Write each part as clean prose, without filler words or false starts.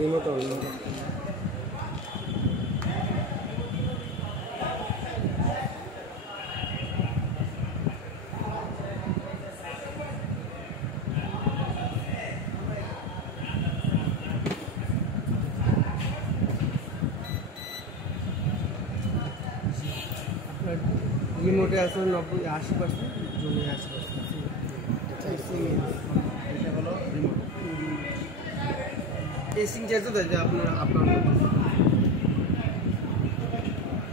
Remote on. রিমোটে আছে 90-80%, জুমে 80%। এটা হলো রিমোট। টেস্টিং চাইতো তাই যে আপনার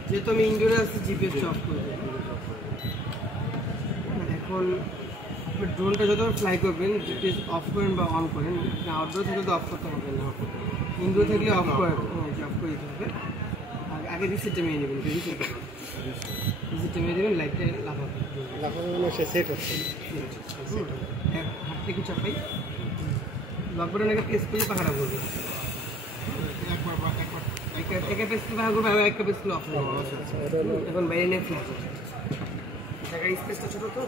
যেহেতু আমি ইনডোরে আসছি জিপিএস অফ করে এখন আপনার ড্রোনটা যত ফ্লাই করবেন জিপিএস অফ করেন বা অন করেন, আপনি আউটডোর থাকলে তো অফ করতে হবে না, ইনডোর থাকলে অফ করে অফ করে দিতে হবে। আগে রিসেটটা মেরে নেবেন, রিসেটটা মেরে দেবেন, লাইটটা লাফাবে সে সেট হচ্ছে। হাত থেকে চাপাই লকডাউন একটা প্রেস করলে পাহারা করবে, একটা প্রেস করে পাহারা করবে, আবার একটা প্রেস করলে অফ হয়ে যাবে। এখন বাইরে নিয়ে ফ্ল্যাট জায়গার স্পেসটা ছোটো তো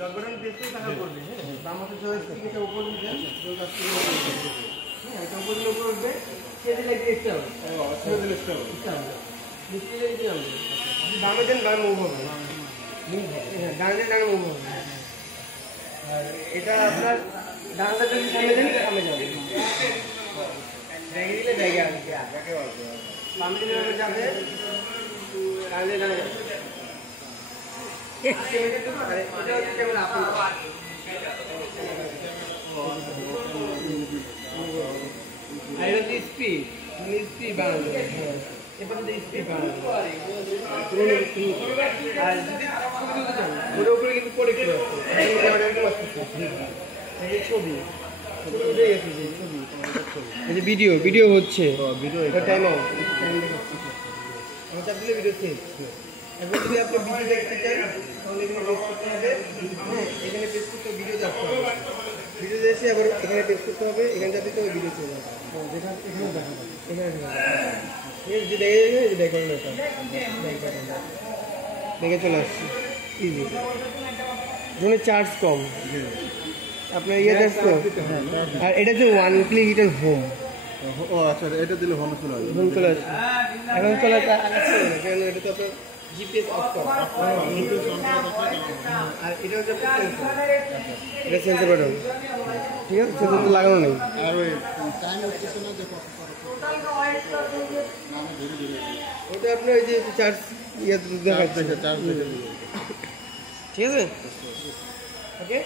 লকডাউন প্রেস করে পাহারা করবে। হ্যাঁ, বাম হাতে জয়স্টিকটা উপর দিতে, হ্যাঁ এটা উপর দিলে উপর উঠবে, সেটা লাগবে এক্সট্রা হবে, বামে দেন বামে মুভ হবে, হ্যাঁ ডানে ডানে মুভ হবে। আর এটা আপনার ডানটা যদি সামনে দেন সামনে যাবে, ব্যাগে দিলে ব্যাগে আসবে, বামে দিলে যাবে, ডানে ডানে যাবে। স্পিড বাড়ানো, এবার স্পিড বাড়ানো, আর ওটার উপরে কিন্তু করে কি ছবি ভিডিও ভিডিও হচ্ছে, টাইম আউট দিলে ভিডিও শেষ। এখন যদি আপনি ভিডিও দেখতে চান তাহলে এখানে প্রেস করতে হবে, হ্যাঁ এখানে প্রেস করতে ভিডিও যাচ্ছে, ভিডিও এসে আবার এখানে প্রেস করতে হবে, এখানে যাতে তো ভিডিও চলে যাবে, এখানে দেখা যাবে, এখানে যে দেখে যাবে যে দেখুন দেখে চলে আসছি ইজি। জন্য চার্জ কম আপনার ইয়ে আসতো, আর এটা যে 1 ক্লিক রিটার্ন হোম। ও আচ্ছা, এটা দিলে হোম চলে আসবে, হোম চলে আসবে। এখন চলে আসবে কারণ এটা তো আপনার জিপিএস অফ করা, আর এটা হচ্ছে এটা সেন্সর বাটন, ঠিক আছে, সেন্সর তো লাগানো নেই। আর ওই টাইম হচ্ছে না যে ওটা আপনার ওই যে চার্জ ইয়ে দেখাচ্ছে, চার্জ ঠিক আছে, ওকে।